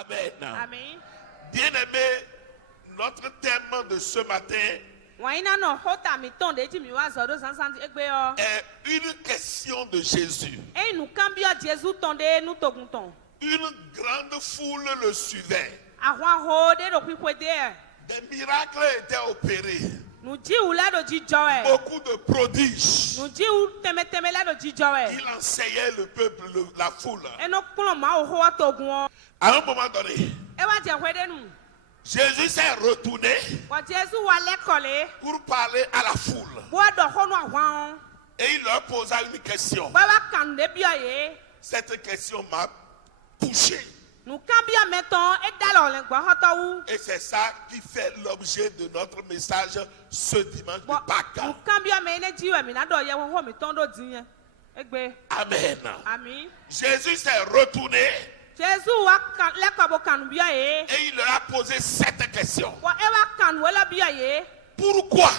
Amen. Amen. Bien-aimés, notre thème de ce matin est une question de Jésus. Une grande foule le suivait. Des miracles étaient opérés. Beaucoup de prodiges. Il enseignait le peuple, la foule. À un moment donné, Jésus s'est retourné pour parler à la foule. Et il leur posa une question. Cette question m'a touché. Et c'est ça qui fait l'objet de notre message ce dimanche de Pâques. Amen. Jésus s'est retourné et il leur a posé cette question. Pourquoi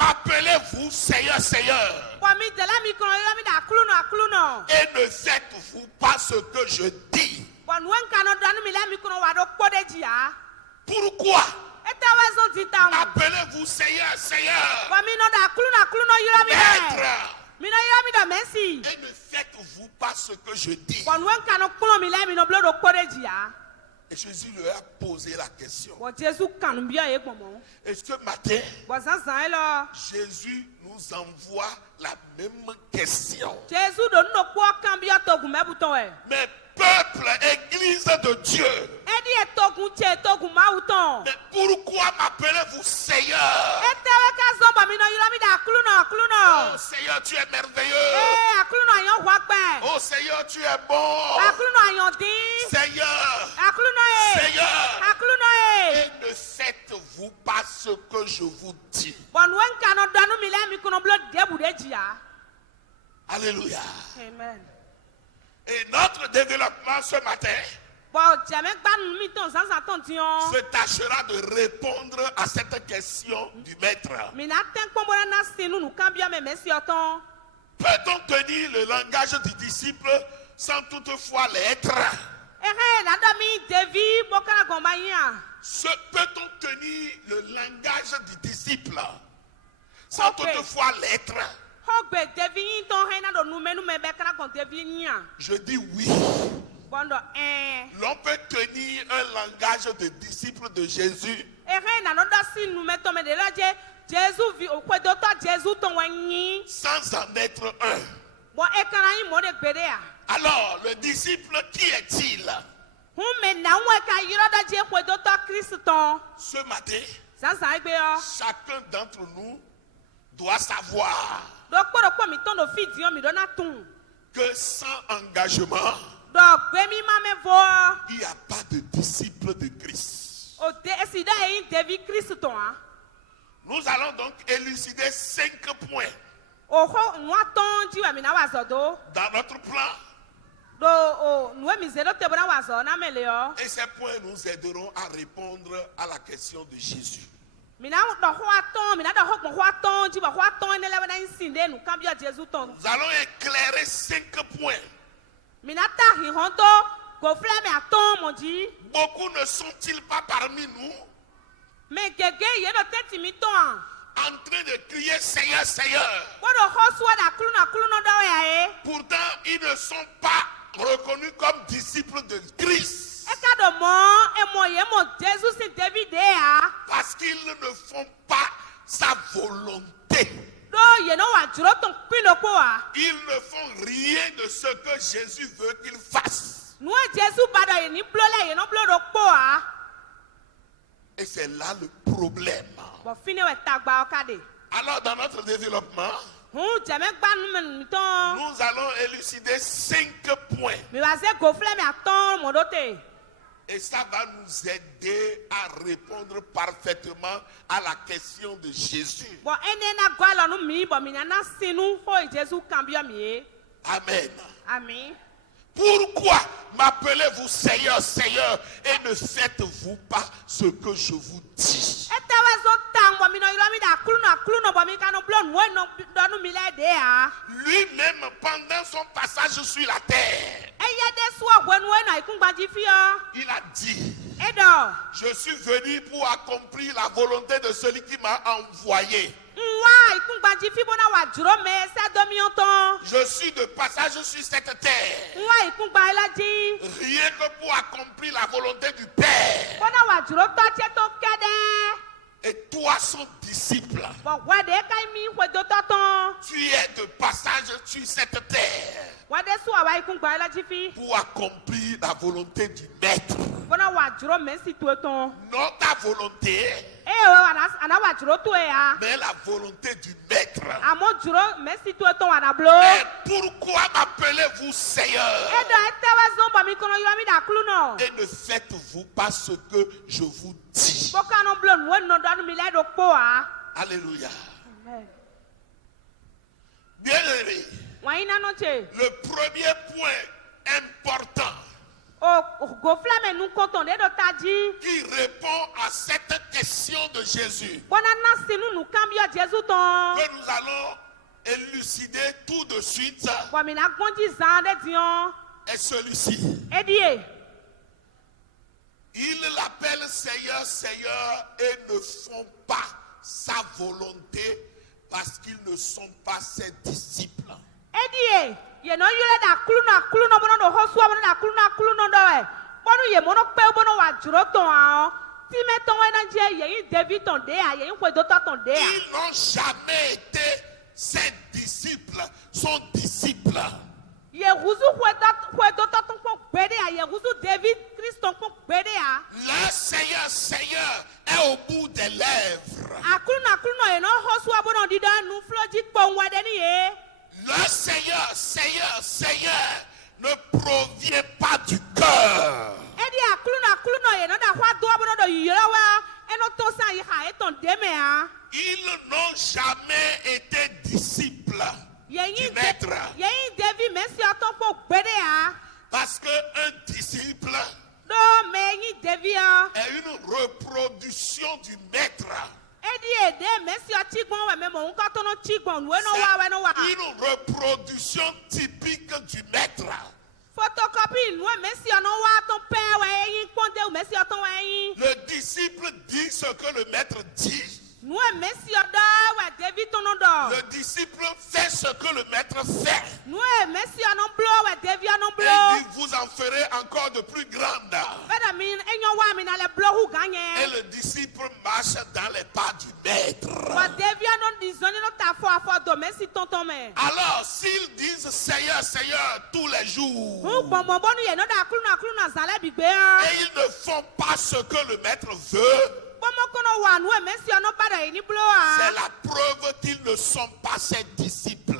m'appelez-vous Seigneur, Seigneur, et ne faites-vous pas ce que je dis? Pourquoi m'appelez-vous Seigneur, Seigneur, Maître, et ne faites-vous pas ce que je dis? Et Jésus lui a posé la question. Et ce matin, Jésus nous envoie la même question. Mais peuple, église de Dieu, mais pourquoi m'appelez-vous Seigneur? Oh Seigneur, tu es merveilleux. Oh Seigneur, tu es bon. Seigneur, et ne faites-vous pas ce que je vous dis? Alléluia. Amen. Et notre développement ce matin se tâchera de répondre à cette question du maître. Peut-on tenir le langage du disciple sans toutefois l'être? Peut-on tenir le langage du disciple sans toutefois l'être? Je dis oui. L'on peut tenir un langage de disciple de Jésus sans en être un. Alors, le disciple, qui est-il? Ce matin, chacun d'entre nous doit savoir que sans engagement, il n'y a pas de disciple de Christ. Nous allons donc élucider 5 points dans notre plan. Et ces points nous aideront à répondre à la question de Jésus. Nous allons éclairer 5 points. Beaucoup ne sont-ils pas parmi nous en train de crier Seigneur, Seigneur? Pourtant, ils ne sont pas reconnus comme disciples de Christ. Parce qu'ils ne font pas sa volonté. Ils ne font rien de ce que Jésus veut qu'ils fassent. Et c'est là le problème. Alors dans notre développement, nous allons élucider 5 points. Et ça va nous aider à répondre parfaitement à la question de Jésus. Amen. Amen. Pourquoi m'appelez-vous Seigneur, Seigneur, et ne faites-vous pas ce que je vous dis? Lui-même, pendant son passage sur la terre, il a dit: je suis venu pour accomplir la volonté de celui qui m'a envoyé. Je suis de passage sur cette terre, rien que pour accomplir la volonté du Père. Et toi, son disciple, tu es de passage sur cette terre pour accomplir la volonté du Maître. Non ta volonté, mais la volonté du Maître. Et pourquoi m'appelez-vous Seigneur? Et ne faites-vous pas ce que je vous dis. Alléluia. Bien-aimé, le premier point important qui répond à cette question de Jésus, que nous allons élucider tout de suite, est celui-ci. Ils l'appellent Seigneur, Seigneur, et ne font pas sa volonté parce qu'ils ne sont pas ses disciples. Ils n'ont jamais été ses disciples, son disciple. Le Seigneur, Seigneur est au bout des lèvres. Le Seigneur, Seigneur, Seigneur ne provient pas du cœur. Ils n'ont jamais été disciples du Maître. Parce qu'un disciple est une reproduction du Maître. C'est une reproduction typique du Maître. Le disciple dit ce que le Maître dit. Le disciple fait ce que le Maître fait. Et dit: vous en ferez encore de plus grandes. Et le disciple marche dans les pas du Maître. Alors, s'ils disent Seigneur, Seigneur tous les jours, et ils ne font pas ce que le Maître veut, c'est la preuve qu'ils ne sont pas ses disciples.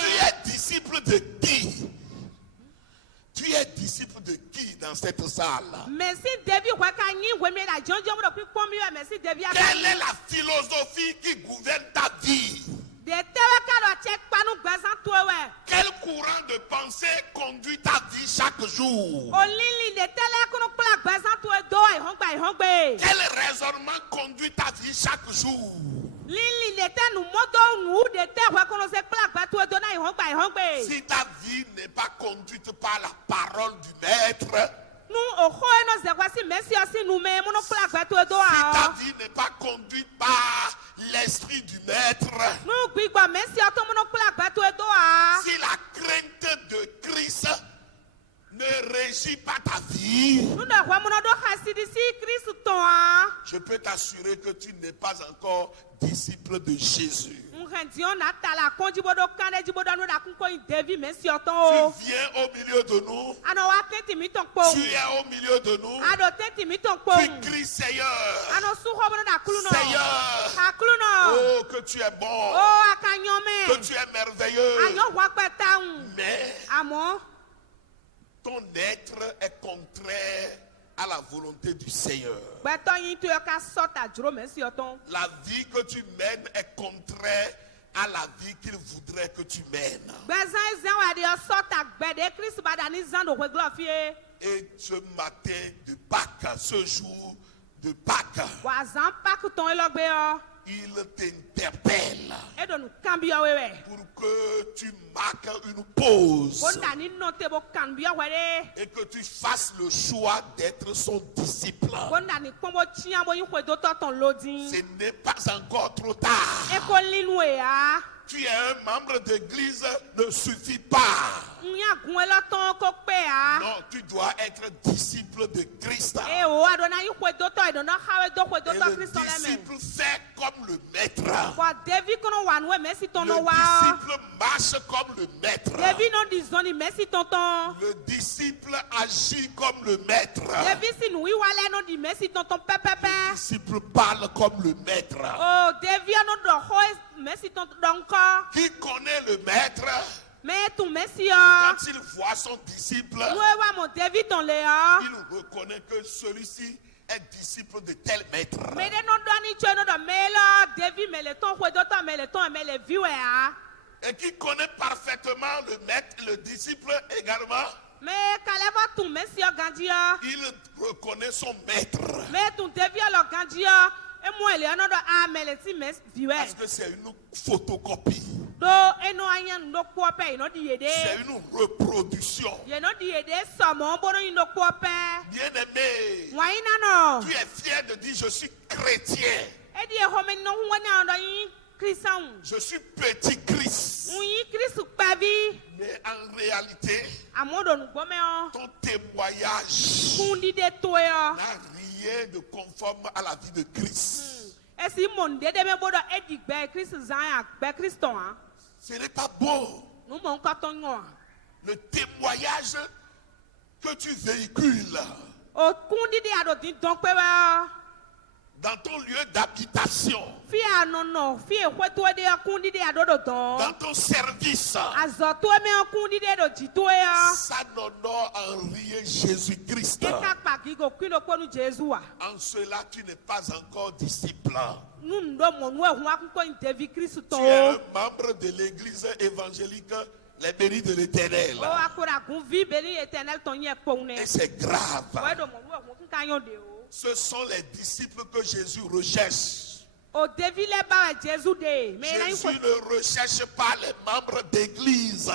Tu es disciple de qui? Tu es disciple de qui dans cette salle? Quelle est la philosophie qui gouverne ta vie? Quel courant de pensée conduit ta vie chaque jour? Quel raisonnement conduit ta vie chaque jour? Si ta vie n'est pas conduite par la parole du Maître, si ta vie n'est pas conduite par l'esprit du Maître, si la crainte de Christ ne régit pas ta vie, je peux t'assurer que tu n'es pas encore disciple de Jésus. Tu viens au milieu de nous. Tu es au milieu de nous. Tu cries Seigneur. Seigneur. Oh, que tu es bon. Que tu es merveilleux. Mais ton être est contraire à la volonté du Seigneur. La vie que tu mènes est contraire à la vie qu'il voudrait que tu mènes. Et ce matin de Pâques, ce jour de Pâques, il t'interpelle pour que tu marques une pause et que tu fasses le choix d'être son disciple. Ce n'est pas encore trop tard. Tu es un membre d'église, ne suffit pas. Non, tu dois être disciple de Christ. Et le disciple fait comme le maître. Le disciple marche comme le maître. Le disciple agit comme le maître. Le disciple parle comme le maître. Qui connaît le maître? Quand il voit son disciple, il reconnaît que celui-ci est disciple de tel maître. Et qui connaît parfaitement le maître, le disciple également, il reconnaît son maître. Parce que c'est une photocopie. C'est une reproduction. Bien-aimé, tu es fier de dire je suis chrétien. Je suis petit Christ. Mais en réalité, ton témoignage n'a rien de conforme à la vie de Christ. Ce n'est pas beau. Le témoignage que tu véhicules dans ton lieu d'habitation, dans ton service, ça n'honore en rien Jésus-Christ. En cela, tu n'es pas encore disciple. Tu es un membre de l'église évangélique Les bénis de l'Éternel. Et c'est grave. Ce sont les disciples que Jésus recherche. Jésus ne recherche pas les membres d'église.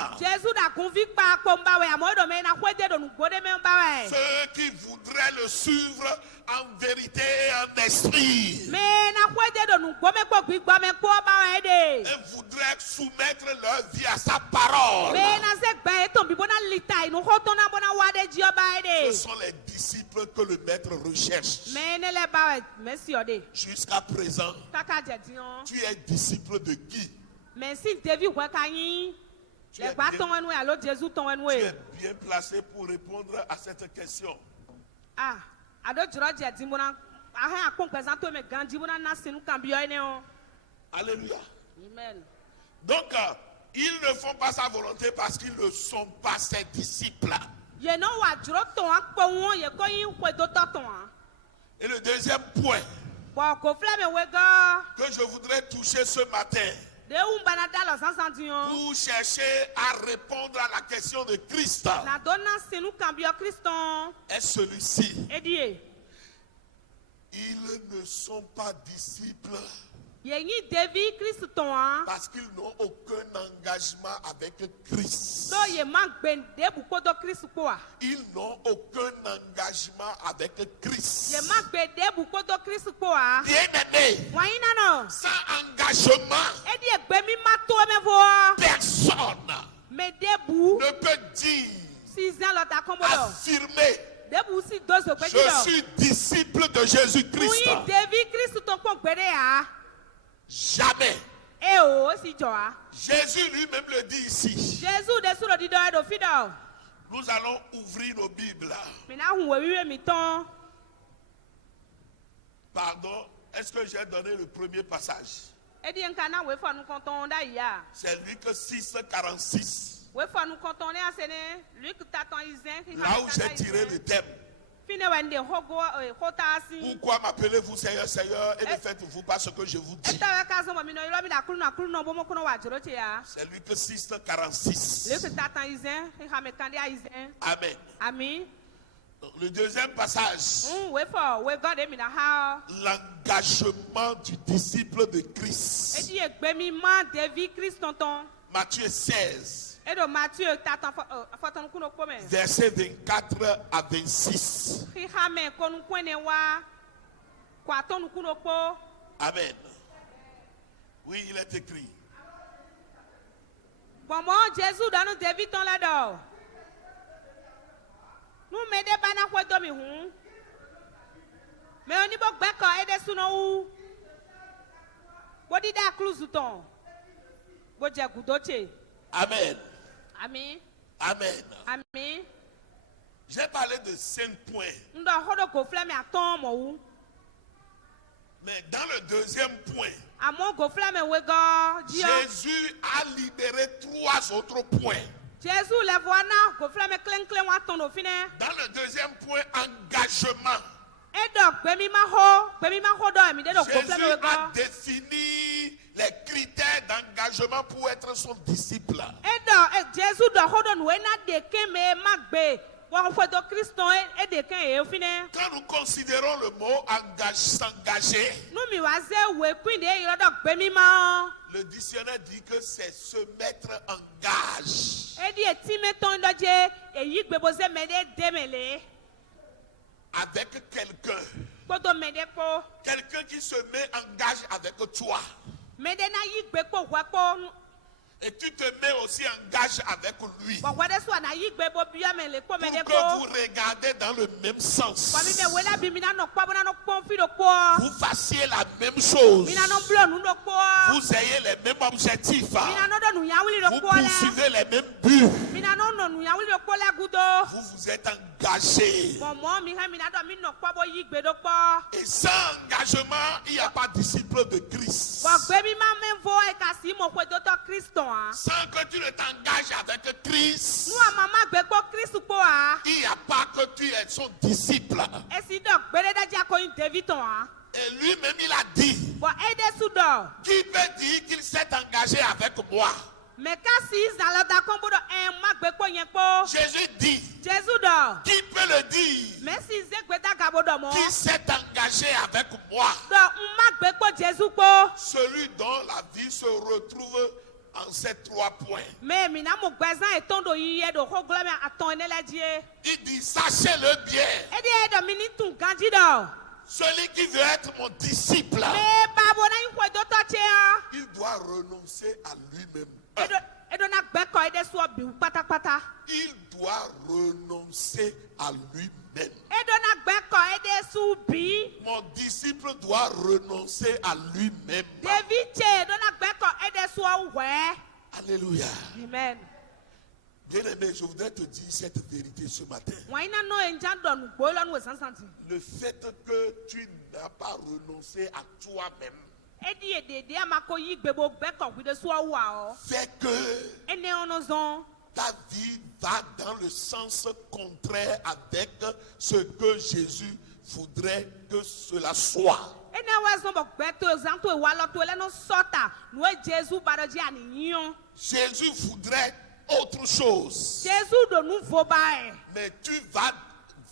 Ceux qui voudraient le suivre en vérité et en esprit. Et voudraient soumettre leur vie à sa parole. Ce sont les disciples que le maître recherche. Jusqu'à présent, tu es disciple de qui? Tu es bien placé pour répondre à cette question. Alléluia. Amen. Donc, ils ne font pas sa volonté parce qu'ils ne sont pas ses disciples. Et le deuxième point que je voudrais toucher ce matin, pour chercher à répondre à la question de Christ, est celui-ci. Ils ne sont pas disciples parce qu'ils n'ont aucun engagement avec Christ. Ils n'ont aucun engagement avec Christ. Bien-aimé, sans engagement, personne ne peut dire, affirmer, je suis disciple de Jésus-Christ. Jamais. Jésus lui-même le dit ici. Nous allons ouvrir nos Bibles. Pardon, est-ce que j'ai donné le premier passage? C'est Luc 6:46. Là où j'ai tiré le thème. Pourquoi m'appelez-vous Seigneur, Seigneur, et ne faites-vous pas ce que je vous dis? C'est Luc 6:46. Amen. Le deuxième passage. L'engagement du disciple de Christ. Matthieu 16. Versets 24 à 26. Amen. Oui, il est écrit. Jésus dans nous dévitons là-dedans. Nous mettons pas na quoi domi hu. Mais on y bok beko ede suno u. Bodi da kluzuton. Bodja gudoche. Amen. Amen. Amen. Amen. J'ai parlé de 5 points. Ndo hodo go flame aton mo u. Mais dans le deuxième point, Jésus a libéré 3 autres points. Dans le deuxième point, engagement. Jésus a défini les critères d'engagement pour être son disciple. Quand nous considérons le mot s'engager, le dictionnaire dit que c'est se mettre en gage avec quelqu'un. Quelqu'un qui se met en gage avec toi. Et tu te mets aussi en gage avec lui. Pour que vous regardez dans le même sens. Vous fassiez la même chose. Vous ayez les mêmes objectifs. Vous poursuivez les mêmes buts. Vous vous êtes engagé. Et sans engagement, il n'y a pas de disciple de Christ. Sans que tu ne t'engages avec Christ, il n'y a pas que tu es son disciple. Et lui-même il a dit, qui peut dire qu'il s'est engagé avec moi? Jésus dit, qui peut le dire? Qui s'est engagé avec moi? Celui dont la vie se retrouve en ces 3 points. Il dit, sachez-le bien. Celui qui veut être mon disciple, il doit renoncer à lui-même. Il doit renoncer à lui-même. Mon disciple doit renoncer à lui-même. Alléluia. Amen. Bien-aimé, je voudrais te dire cette vérité ce matin. Le fait que tu n'as pas renoncé à toi-même fait que ta vie va dans le sens contraire avec ce que Jésus voudrait que cela soit. Jésus voudrait autre chose. Mais tu vas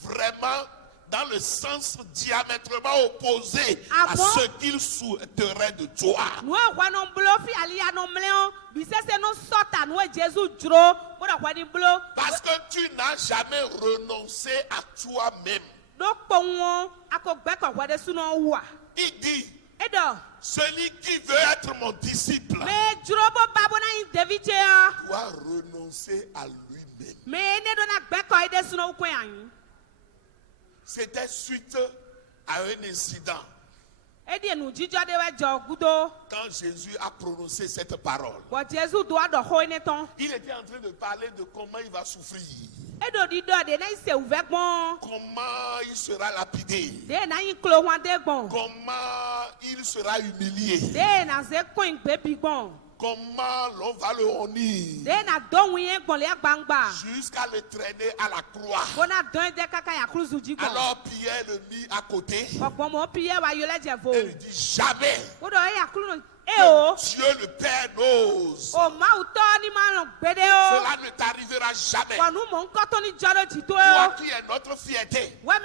vraiment dans le sens diamétralement opposé à ce qu'il souhaiterait de toi. Parce que tu n'as jamais renoncé à toi-même. Il dit, celui qui veut être mon disciple doit renoncer à lui-même. C'était suite à un incident. Quand Jésus a prononcé cette parole, il était en train de parler de comment il va souffrir. Comment il sera lapidé. Comment il sera humilié. Comment l'on va le honir jusqu'à le traîner à la croix. Alors Pierre le mit à côté et lui dit, jamais Dieu le Père n'ose. Cela ne t'arrivera jamais. Toi qui es notre fierté. Toi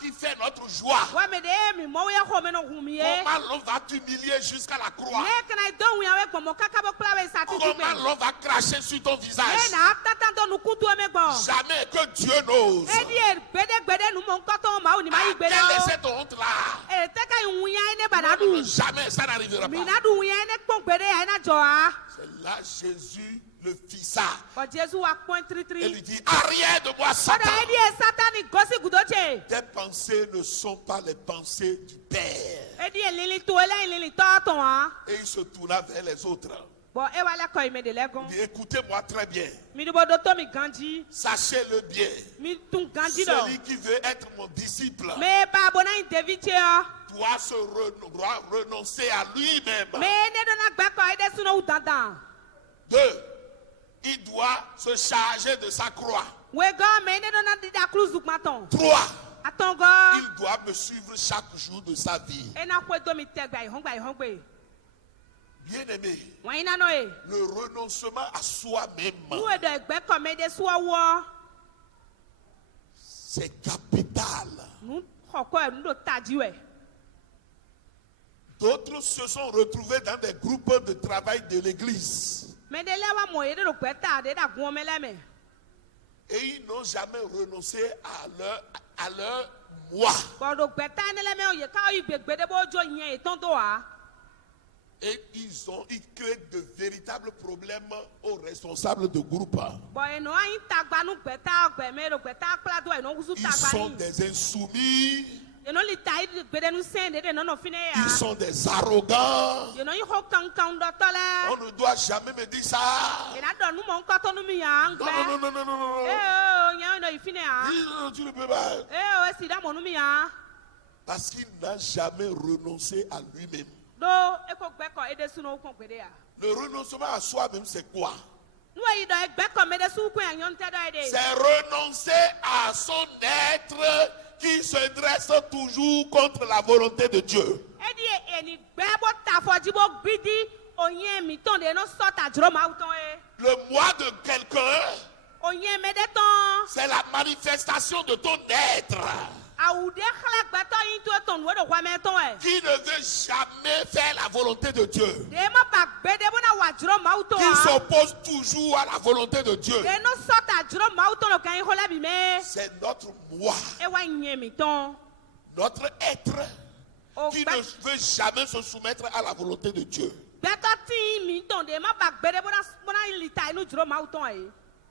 qui fais notre joie. Comment l'on va t'humilier jusqu'à la croix? Comment l'on va cracher sur ton visage? Jamais que Dieu n'ose. Quelle est cette honte-là? Jamais ça n'arrivera pas. C'est là Jésus le fit ça. Et lui dit, arrière de moi, Satan. Tes pensées ne sont pas les pensées du Père. Et il se tourna vers les autres. Il dit, écoutez-moi très bien. Sachez-le bien. Celui qui veut être mon disciple doit renoncer à lui-même. 2. Il doit se charger de sa croix. 3. Il doit me suivre chaque jour de sa vie. Bien-aimé, le renoncement à soi-même, c'est capital. D'autres se sont retrouvés dans des groupes de travail de l'église. Et ils n'ont jamais renoncé à leur moi. Et ils créent de véritables problèmes aux responsables de groupe. Ils sont des insoumis. Ils sont des arrogants. On ne doit jamais me dire ça. Non. Tu ne peux pas. Parce qu'il n'a jamais renoncé à lui-même. Le renoncement à soi-même, c'est quoi? C'est renoncer à son être qui se dresse toujours contre la volonté de Dieu. Le moi de quelqu'un, c'est la manifestation de ton être. Qui ne veut jamais faire la volonté de Dieu. Qui s'oppose toujours à la volonté de Dieu. C'est notre moi. Notre être qui ne veut jamais se soumettre à la volonté de Dieu.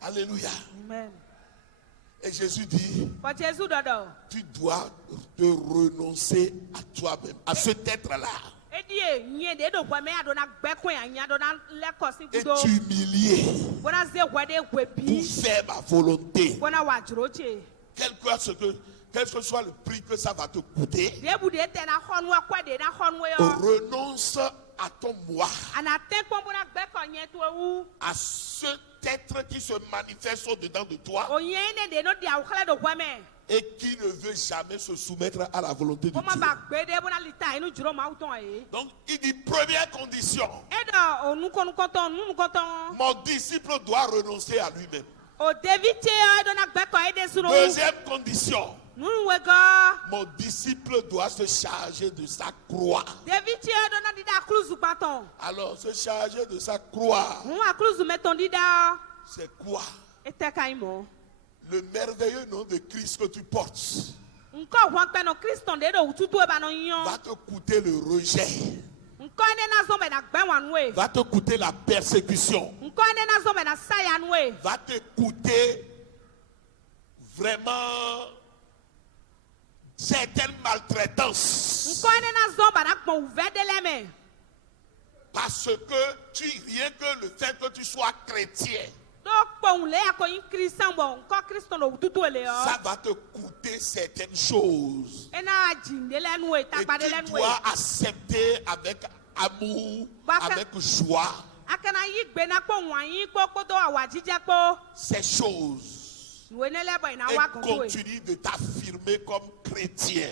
Alléluia. Amen. Et Jésus dit, tu dois te renoncer à toi-même, à cet être-là. Et t'humilier pour faire ma volonté. Quel que soit le prix que ça va te coûter, renonce à ton moi, à cet être qui se manifeste au-dedans de toi et qui ne veut jamais se soumettre à la volonté de Dieu. Donc il dit première condition, mon disciple doit renoncer à lui-même. Deuxième condition, mon disciple doit se charger de sa croix. Alors, se charger de sa croix, c'est quoi? Le merveilleux nom de Christ que tu portes va te coûter le rejet, va te coûter la persécution, va te coûter vraiment certaines maltraitances. Parce que rien que le fait que tu sois chrétien, ça va te coûter certaines choses. Et tu dois accepter avec amour, avec joie ces choses. Et continue de t'affirmer t'affirmer comme chrétien.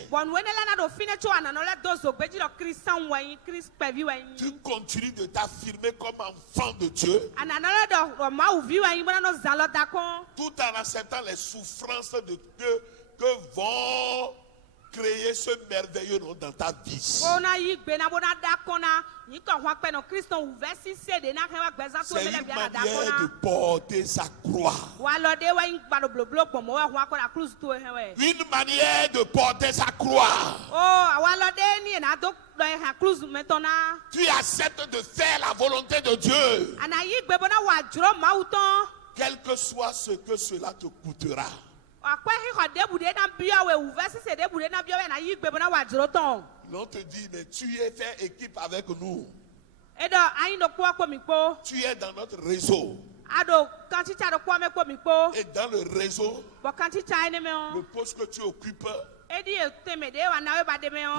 Tu continues de t'affirmer comme enfant de Dieu. Tout en acceptant les souffrances de Dieu que vont créer ce merveilleux nom dans ta vie. C'est une manière de porter sa croix. Une manière de porter sa croix. Tu acceptes de faire la volonté de Dieu. Quel que soit ce que cela te coûtera. L'on te dit, mais tu es fait équipe avec nous. Tu es dans notre réseau. Et dans le réseau, le poste que tu occupes,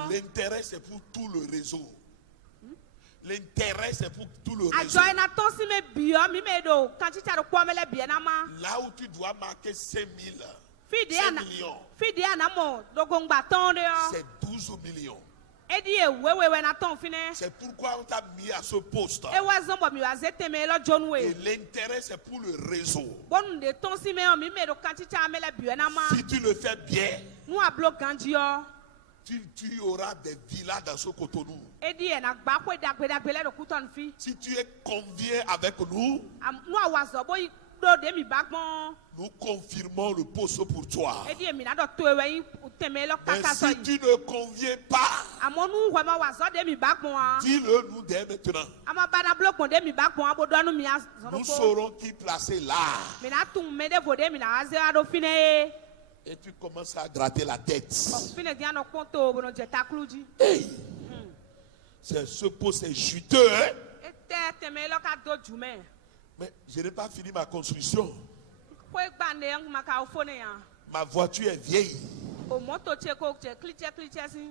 l'intérêt c'est pour tout le réseau. L'intérêt c'est pour tout le réseau. Là où tu dois marquer 5 millions, c'est 12 millions. C'est pourquoi on t'a mis à ce poste. Et l'intérêt c'est pour le réseau. Si tu le fais bien, tu auras des villas dans ce Cotonou. Si tu es convié avec nous, nous confirmons le poste pour toi. Mais si tu ne conviens pas, dis-le nous dès maintenant. Nous saurons qui placer là. Et tu commences à gratter la tête. Hey. Ce poste est juteux. Hein? Mais je n'ai pas fini ma construction. Ma voiture est vieille.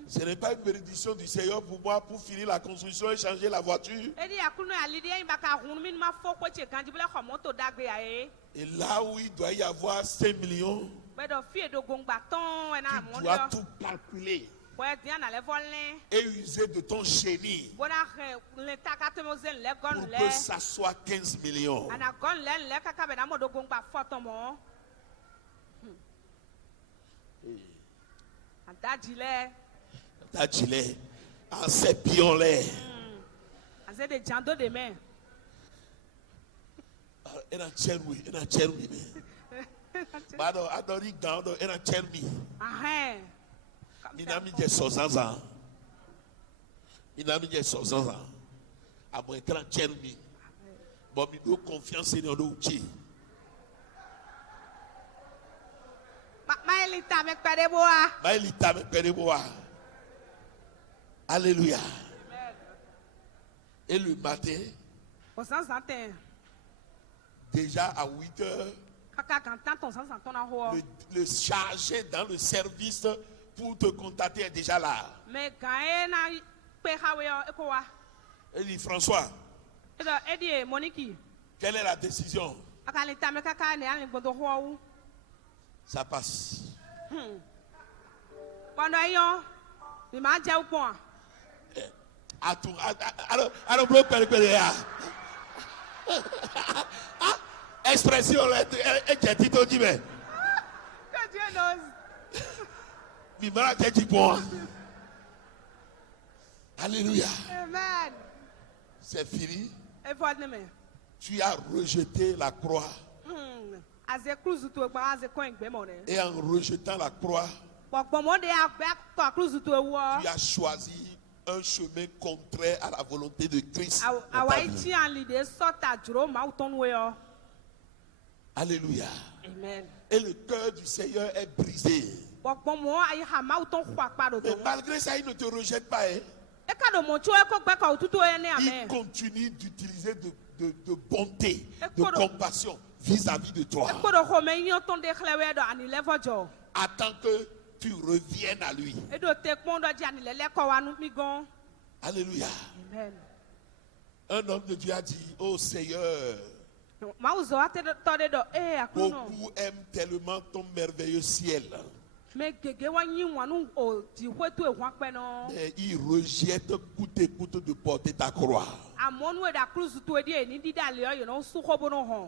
Ce n'est pas une bénédiction du Seigneur pour moi pour finir la construction et changer la voiture. Et là où il doit y avoir 5 millions, tu dois tout calculer et user de ton génie pour que ça soit 15 millions. Tadjile, en ces pions-là. Minami je sozanza. Minami je sozanza. Abo ekran cherumi. Bon mi do confiance ni odo uchi. Maelita me pereboa. Maelita me pereboa. Alléluia. Et le matin, déjà à 8 heures, le chargé dans le service pour te contacter est déjà là. Il dit François, quelle est la décision? Ça passe. Expression est dit dit mais alléluia. Amen. C'est fini. Tu as rejeté la croix. Et en rejetant la croix, tu as choisi un chemin contraire à la volonté de Christ. Alléluia. Amen. Et le cœur du Seigneur est brisé. Mais malgré ça, il ne te rejette pas. Hein? Il continue d'utiliser de bonté, de compassion vis-à-vis de toi. Attends que tu reviennes à lui. Alléluia. Amen. Un homme de Dieu a dit, oh Seigneur, beaucoup aiment tellement ton merveilleux ciel. Mais il rejette coûte et coûte de porter ta croix.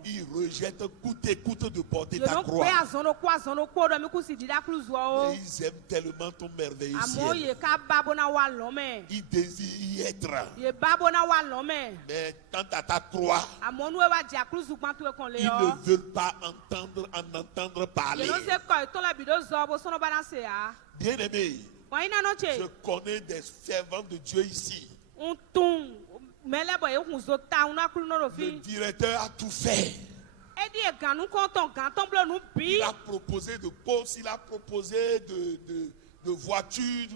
Il rejette coûte et coûte de porter ta croix. Et ils aiment tellement ton merveilleux ciel. Ils désirent y être. Mais quant à ta croix, ils ne veulent pas en entendre parler. Bien aimé, je connais des servants de Dieu ici. Le directeur a tout fait. Il a proposé de postes, il a proposé de voitures.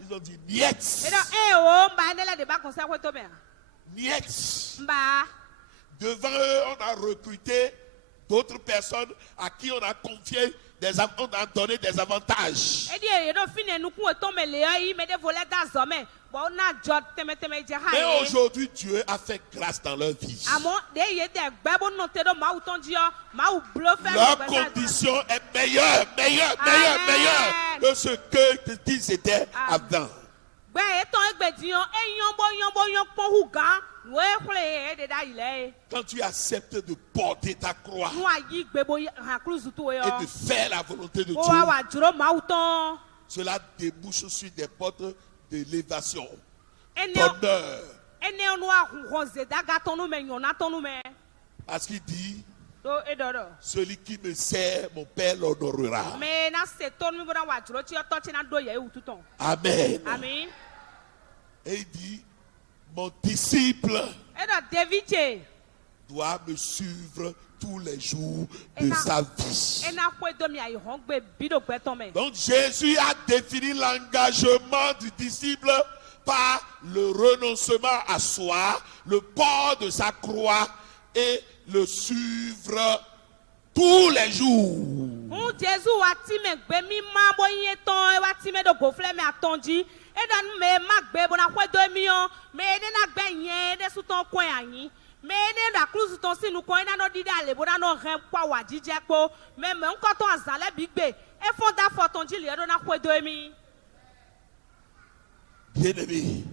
Ils ont dit niet. Niet. Devant eux, on a recruté d'autres personnes à qui on a confié, on a donné des avantages. Mais aujourd'hui, Dieu a fait grâce dans leur vie. Leur condition est meilleure que ce qu'ils étaient avant. Quand tu acceptes de porter ta croix et de faire la volonté de Dieu, cela débouche sur des portes d'élévation, d'honneur. Parce qu'il dit, celui qui me sert, mon Père l'honorera. Amen. Et il dit, mon disciple doit me suivre tous les jours de sa vie. Donc Jésus a défini l'engagement du disciple par le renoncement à soi, le port de sa croix et le suivre tous les jours. Bien-aimé,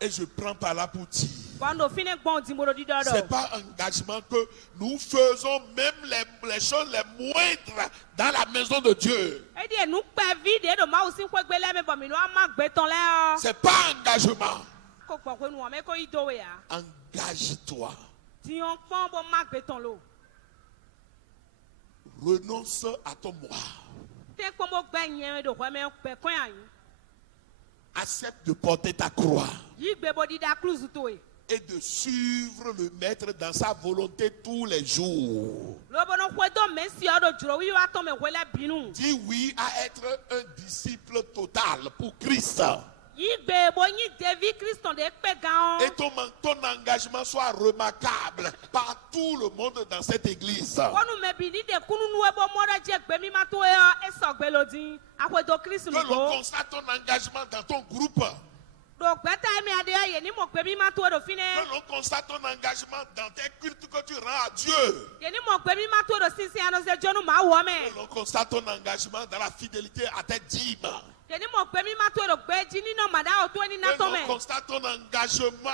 et je prends par là pour dire, c'est pas un engagement que nous faisons même les choses les moindres dans la maison de Dieu. C'est pas engagement. Engage-toi. Renonce à ton moi. Accepte de porter ta croix et de suivre le maître dans sa volonté tous les jours. Dis oui à être un disciple total pour Christ. Et ton engagement soit remarquable par tout le monde dans cette église. Que l'on constate ton engagement dans ton groupe. Que l'on constate ton engagement dans tes cultes que tu rends à Dieu. Que l'on constate ton engagement dans la fidélité à tes dîmes. Que l'on constate ton engagement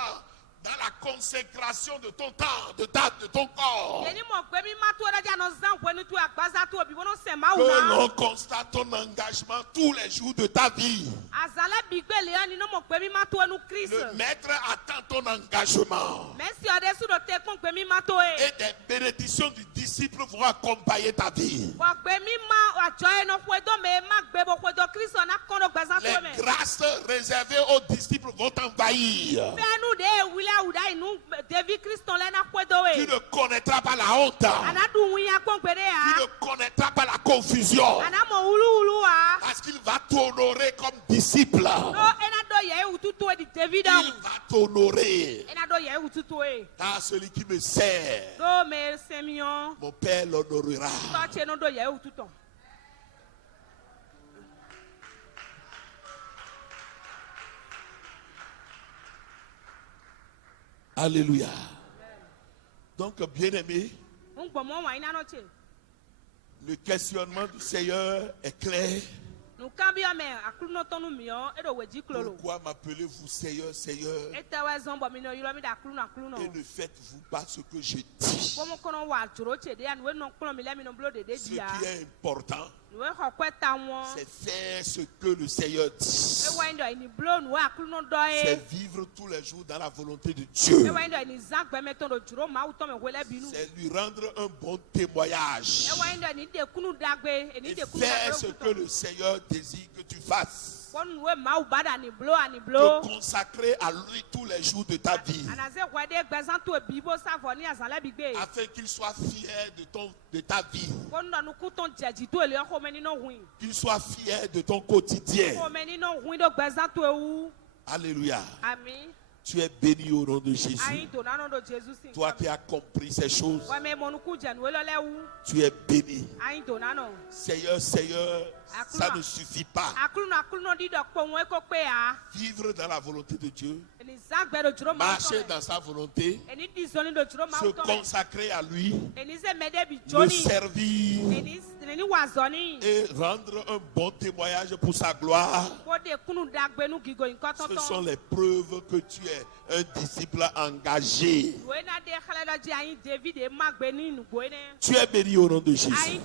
dans la consécration de ton temps, de ton corps. Que l'on constate ton engagement tous les jours de ta vie. Le maître attend ton engagement. Et des bénédictions du disciple vont accompagner ta vie. Les grâces réservées aux disciples vont t'envahir. Tu ne connaîtras pas la honte. Tu ne connaîtras pas la confusion. Parce qu'il va t'honorer comme disciple. Il va t'honorer. Car celui qui me sert, mon Père l'honorera. Alléluia. Donc, bien-aimé, Le questionnement du Seigneur est clair. Pourquoi m'appelez-vous Seigneur, Seigneur? Et ne faites-vous pas ce que je dis? Ce qui est important, c'est faire ce que le Seigneur dit. C'est vivre tous les jours dans la volonté de Dieu. C'est lui rendre un bon témoignage. Et faire ce que le Seigneur désire que tu fasses. Te consacrer à lui tous les jours de ta vie. Afin qu'il soit fier de ta vie. Qu'il soit fier de ton quotidien. Alléluia. Amen. Tu es béni au nom de Jésus. Toi qui as compris ces choses, tu es béni. Seigneur, Seigneur, ça ne suffit pas. Vivre dans la volonté de Dieu, marcher dans sa volonté, se consacrer à lui, le servir et rendre un bon témoignage pour sa gloire. Ce sont les preuves que tu es un disciple engagé. Tu es béni au nom de Jésus.